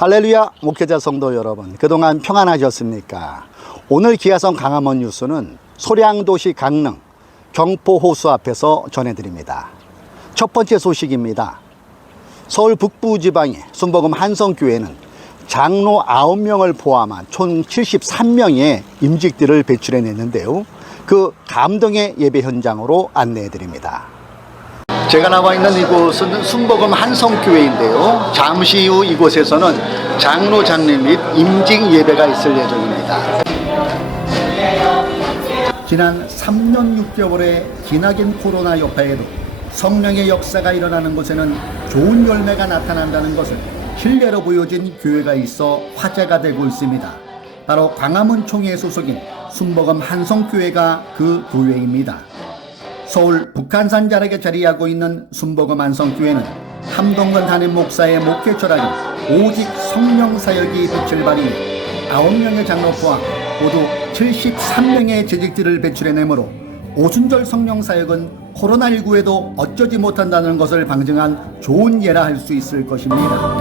할렐루야, 목회자 성도 여러분, 그동안 평안하셨습니까? 오늘 기아성 강화문 뉴스는 소량도시 강릉 경포호수 앞에서 전해드립니다. 첫 번째 소식입니다. 서울 북부지방의 순복음 한성교회는 장로 9명을 포함한 총 73명의 임직들을 배출해냈는데요. 그 감동의 예배 현장으로 안내해드립니다. 제가 나와 있는 이곳은 순복음 한성교회인데요. 잠시 후 이곳에서는 장로 장례 및 임직 예배가 있을 예정입니다. 지난 3년 6개월의 기나긴 코로나 여파에도 성령의 역사가 일어나는 곳에는 좋은 열매가 나타난다는 것을 실례로 보여진 교회가 있어 화제가 되고 있습니다. 바로 광화문 총회 소속인 순복음 한성교회가 그 교회입니다. 서울 북한산 자락에 자리하고 있는 순복음 한성교회는 함동근 담임 목사의 목회 철학인 오직 성령 사역이 빛을 발휘해 9명의 장로 포함 모두 73명의 재직들을 배출해내므로 오순절 성령 사역은 코로나19에도 어쩌지 못한다는 것을 방증한 좋은 예라 할 수 있을 것입니다.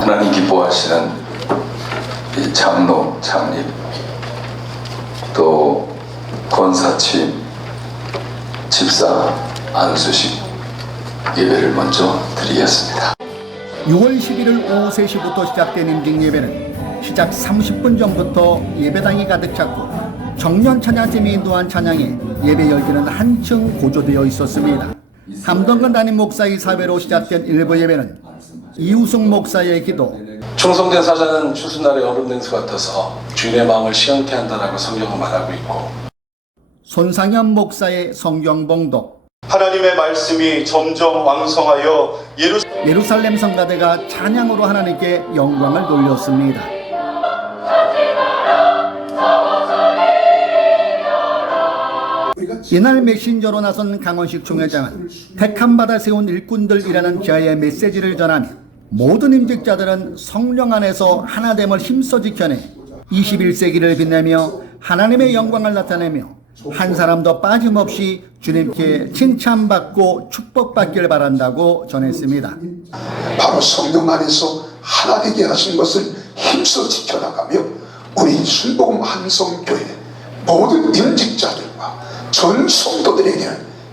하나님 기뻐하시는 이 장로 창립 또 권사침 집사 안수식 예배를 먼저 드리겠습니다. 6월 11일 오후 3시부터 시작된 임직 예배는 시작 30분 전부터 예배당이 가득 찼고 청년 찬양팀이 인도한 찬양에 예배 열기는 한층 고조되어 있었습니다. 함동근 담임 목사의 사회로 시작된 일부 예배는 이우승 목사의 기도, 충성된 사자는 추수날의 얼음 냉수 같아서 주인의 마음을 시원케 한다라고 성경은 말하고 있고, 손상현 목사의 성경 봉독, 하나님의 말씀이 점점 왕성하여 예루살렘 성가대가 찬양으로 하나님께 영광을 돌렸습니다. 이날 메신저로 나선 강원식 총회장은 택함 받아 세운 일꾼들이라는 기아의 메시지를 전하며 모든 임직자들은 성령 안에서 하나됨을 힘써 지켜내 21세기를 빛내며 하나님의 영광을 나타내며 한 사람도 빠짐없이 주님께 칭찬받고 축복받길 바란다고 전했습니다. 바로 성령 안에서 하나 되게 하신 것을 힘써 지켜나가며 우리 순복음 한성교회 모든 임직자들과 전 성도들에게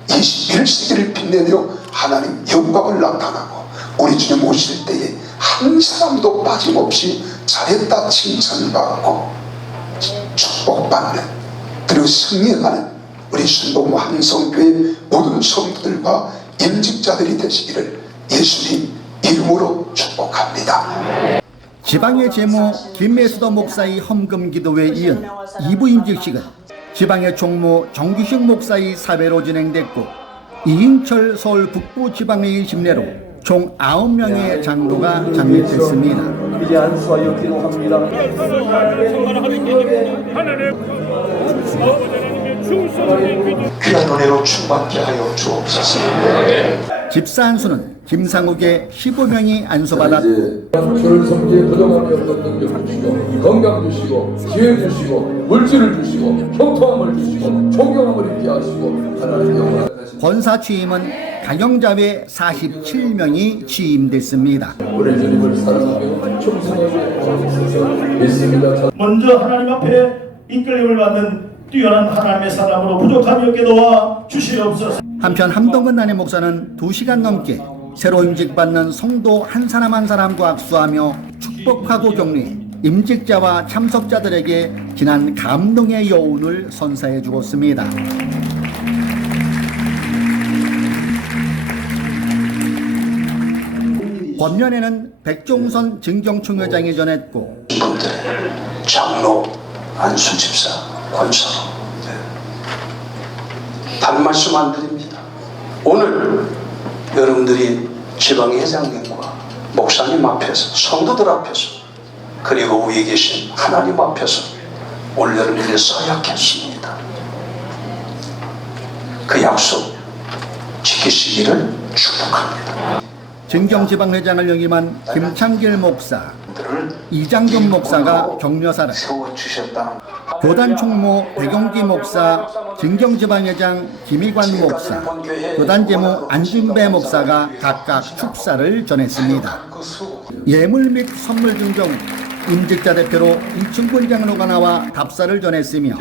21세기를 빛내며 하나님 영광을 나타나고 우리 주님 오실 때에 한 사람도 빠짐없이 잘했다 칭찬받고 축복받는 그리고 승리하는 우리 순복음 한성교회 모든 성도들과 임직자들이 되시기를 예수님 이름으로 축복합니다. 지방의 제모 김매수도 목사의 헌금 기도에 이은 2부 임직식은 지방의 총무 정규식 목사의 사회로 진행됐고 이인철 서울 북부지방의 심례로 총 9명의 장로가 장례됐습니다. 이제 안수하여 기도합니다. 귀한 은혜로 충만케 하여 주옵소서. 집사 안수는 김상욱의 15명이 안수받았고 저를 섬기에 부정함이 없는 능력을 주시고 건강 주시고 기회 주시고 물질을 주시고 형통함을 주시고 존경함을 있게 하시고 하나님의 영광을 권사 취임은 가경자회 47명이 취임됐습니다. 우리 주님을 사랑하며 충성하게 믿습니다. 먼저 하나님 앞에 이끌림을 받는 뛰어난 하나님의 사람으로 부족함이 없게 도와 주시옵소서. 한편 함동근 담임 목사는 2시간 넘게 새로 임직받는 성도 한 사람 한 사람과 악수하며 축복하고 격려해 임직자와 참석자들에게 지난 감동의 여운을 선사해 주었습니다. 권면에는 백종선 증경총회장이 전했고 분들 장로 안수 집사 권사 다른 말씀 안 드립니다. 오늘 여러분들이 지방의 회장님과 목사님 앞에서 성도들 앞에서 그리고 위에 계신 하나님 앞에서 오늘 여러분들이 서약했습니다. 그 약속 지키시기를 축복합니다. 증경지방회장을 역임한 김창길 목사, 이장준 목사가 격려사를, 교단 총무 백용기 목사, 증경지방회장 김희관 목사, 교단 제무 안준배 목사가 각각 축사를 전했습니다. 예물 및 선물 증정 임직자 대표로 이충근 장로가 나와 답사를 전했으며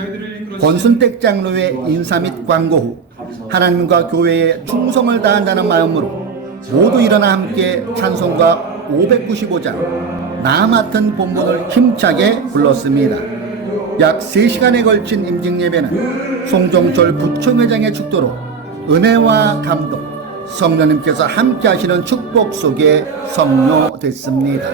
권순택 장로의 인사 및 광고 후 하나님과 교회에 충성을 다한다는 마음으로 모두 일어나 함께 찬송가 595장 나 맡은 본분을 힘차게 불렀습니다. 약 3시간에 걸친 임직 예배는 송종철 부총회장의 축도로 은혜와 감동, 성령님께서 함께 하시는 축복 속에 성료됐습니다.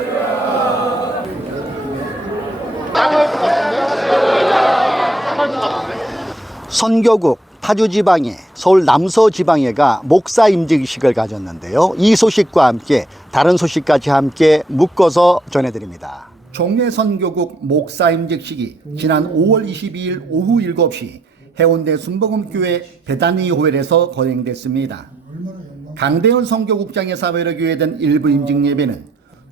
선교국 타주지방에 서울 남서지방회가 목사 임직식을 가졌는데요. 이 소식과 함께 다른 소식까지 함께 묶어서 전해드립니다. 종례선교국 목사 임직식이 지난 5월 22일 오후 7시 해운대 순복음교회 베다니 호엘에서 거행됐습니다. 강대현 선교국장의 사회로 교회된 일부 임직 예배는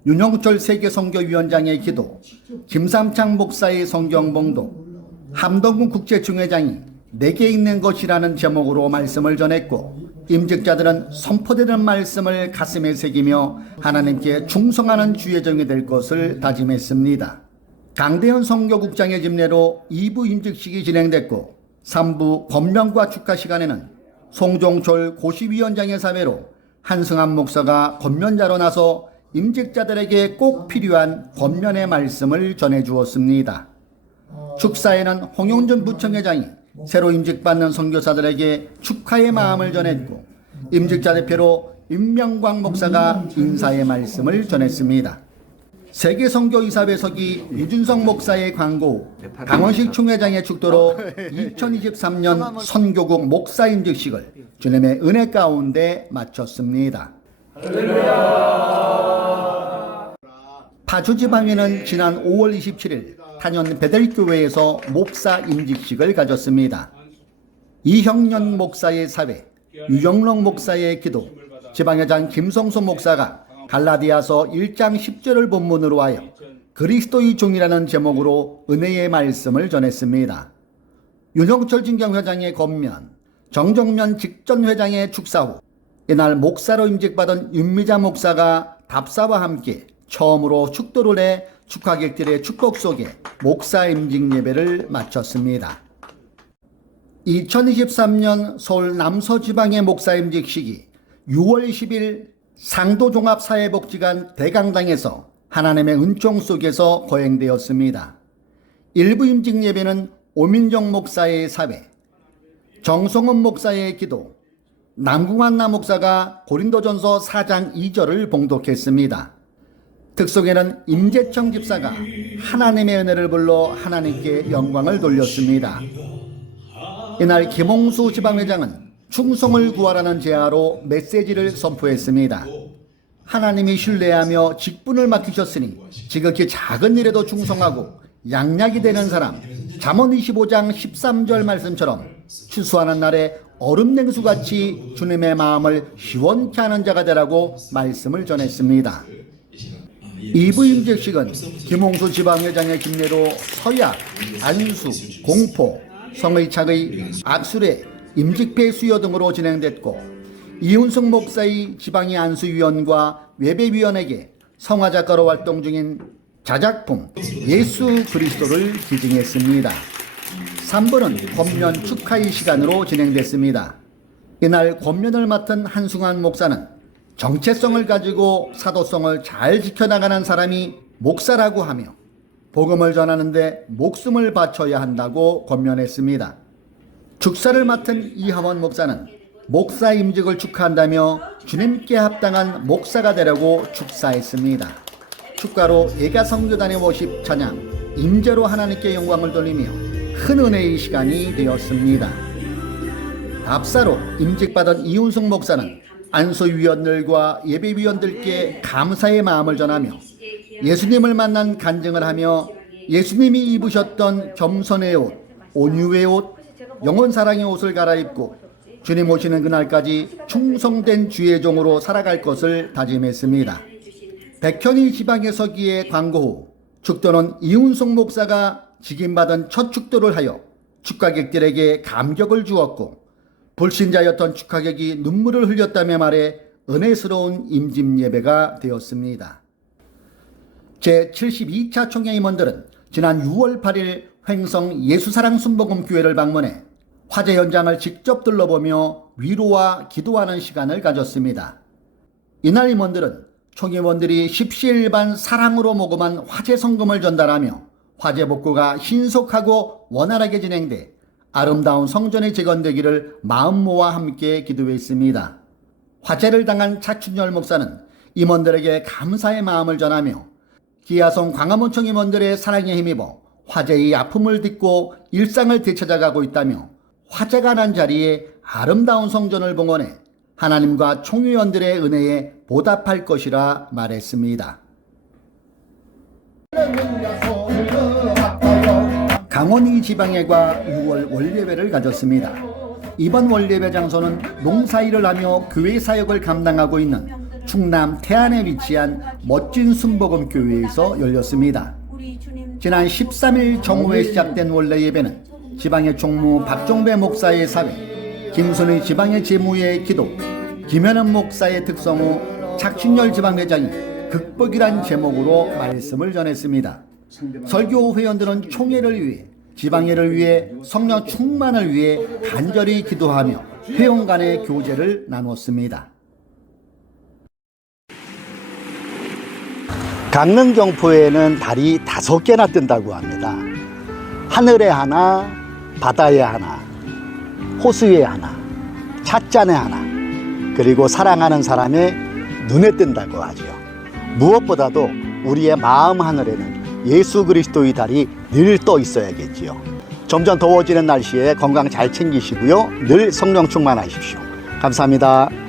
윤영철 세계선교위원장의 기도, 김삼창 목사의 성경봉독, 함동군 국제중회장이 내게 있는 것이라는 제목으로 말씀을 전했고, 임직자들은 선포되는 말씀을 가슴에 새기며 하나님께 충성하는 주의 종이 될 것을 다짐했습니다. 강대현 선교국장의 집례로 2부 임직식이 진행됐고 3부 권면과 축하 시간에는 송종철 고시위원장의 사회로 한승환 목사가 권면자로 나서 임직자들에게 꼭 필요한 권면의 말씀을 전해주었습니다. 축사에는 홍용준 부총회장이 새로 임직받는 선교사들에게 축하의 마음을 전했고, 임직자 대표로 임명광 목사가 인사의 말씀을 전했습니다. 세계선교이사회석이 유준성 목사의 광고, 강원식 총회장의 축도로 2023년 선교국 목사 임직식을 주님의 은혜 가운데 마쳤습니다. 파주지방에는 지난 5월 27일 탄현 베델교회에서 목사 임직식을 가졌습니다. 이형년 목사의 사회, 유영록 목사의 기도, 지방회장 김성수 목사가 갈라디아서 1장 10절을 본문으로 하여 그리스도의 종이라는 제목으로 은혜의 말씀을 전했습니다. 윤영철 진경회장의 권면, 정정면 직전 회장의 축사 후 이날 목사로 임직받은 윤미자 목사가 답사와 함께 처음으로 축도를 해 축하객들의 축복 속에 목사 임직 예배를 마쳤습니다. 2023년 서울 남서지방의 목사 임직식이 6월 10일 상도종합사회복지관 대강당에서 하나님의 은총 속에서 거행되었습니다. 일부 임직 예배는 오민정 목사의 사회, 정성원 목사의 기도, 남궁한나 목사가 고린도전서 4장 2절을 봉독했습니다. 특송에는 임재청 집사가 하나님의 은혜를 불러 하나님께 영광을 돌렸습니다. 이날 김홍수 지방회장은 충성을 구하라는 제하로 메시지를 선포했습니다. 하나님이 신뢰하며 직분을 맡기셨으니 지극히 작은 일에도 충성하고 양약이 되는 사람, 잠언 25장 13절 말씀처럼 추수하는 날에 얼음 냉수같이 주님의 마음을 시원케 하는 자가 되라고 말씀을 전했습니다. 2부 임직식은 김홍수 지방회장의 김례로 서약, 안수, 공포, 성의착의, 악수례, 임직배 수여 등으로 진행됐고, 이훈승 목사의 지방의 안수위원과 외배위원에게 성화작가로 활동 중인 자작품 예수 그리스도를 기증했습니다. 3부는 권면 축하의 시간으로 진행됐습니다. 이날 권면을 맡은 한승환 목사는 정체성을 가지고 사도성을 잘 지켜나가는 사람이 목사라고 하며 복음을 전하는데 목숨을 바쳐야 한다고 권면했습니다. 축사를 맡은 이하원 목사는 목사 임직을 축하한다며 주님께 합당한 목사가 되려고 축사했습니다. 축가로 예가성교단의 워십 찬양, 임재로 하나님께 영광을 돌리며 큰 은혜의 시간이 되었습니다. 답사로 임직받은 이훈승 목사는 안수위원들과 예배위원들께 감사의 마음을 전하며 예수님을 만난 간증을 하며 예수님이 입으셨던 겸손의 옷, 온유의 옷, 영원사랑의 옷을 갈아입고 주님 오시는 그날까지 충성된 주의 종으로 살아갈 것을 다짐했습니다. 백현희 지방의 서기의 광고 후 축도는 이훈성 목사가 직임받은 첫 축도를 하여 축하객들에게 감격을 주었고, 불신자였던 축하객이 눈물을 흘렸다며 말해 은혜스러운 임직 예배가 되었습니다. 제72차 총회 임원들은 지난 6월 8일 횡성 예수사랑 순복음교회를 방문해 화재 현장을 직접 둘러보며 위로와 기도하는 시간을 가졌습니다. 이날 임원들은 총임원들이 십시일반 사랑으로 모금한 화재 성금을 전달하며 화재 복구가 신속하고 원활하게 진행돼 아름다운 성전이 재건되기를 마음 모아 함께 기도했습니다. 화재를 당한 차춘열 목사는 임원들에게 감사의 마음을 전하며 기아송 광화문청 임원들의 사랑에 힘입어 화재의 아픔을 딛고 일상을 되찾아가고 있다며 화재가 난 자리에 아름다운 성전을 봉헌해 하나님과 총회원들의 은혜에 보답할 것이라 말했습니다. 강원이 지방예가 6월 월예배를 가졌습니다. 이번 월예배 장소는 농사일을 하며 교회 사역을 감당하고 있는 충남 태안에 위치한 멋진 순복음교회에서 열렸습니다. 지난 13일 정오에 시작된 원래 예배는 지방의 총무 박종배 목사의 사회, 김순의 지방의 재무의 기도, 김현은 목사의 특성 후 착신열 지방회장이 극복이란 제목으로 말씀을 전했습니다. 설교 회원들은 총회를 위해, 지방회를 위해, 성령 충만을 위해 간절히 기도하며 회원 간의 교제를 나눴습니다. 강릉 경포에는 달이 5개나 뜬다고 합니다. 하늘에 하나, 바다에 하나, 호수에 하나, 찻잔에 하나, 그리고 사랑하는 사람의 눈에 뜬다고 하죠. 무엇보다도 우리의 마음 하늘에는 예수 그리스도의 달이 늘 떠 있어야겠지요. 점점 더워지는 날씨에 건강 잘 챙기시고요. 늘 성령 충만하십시오. 감사합니다.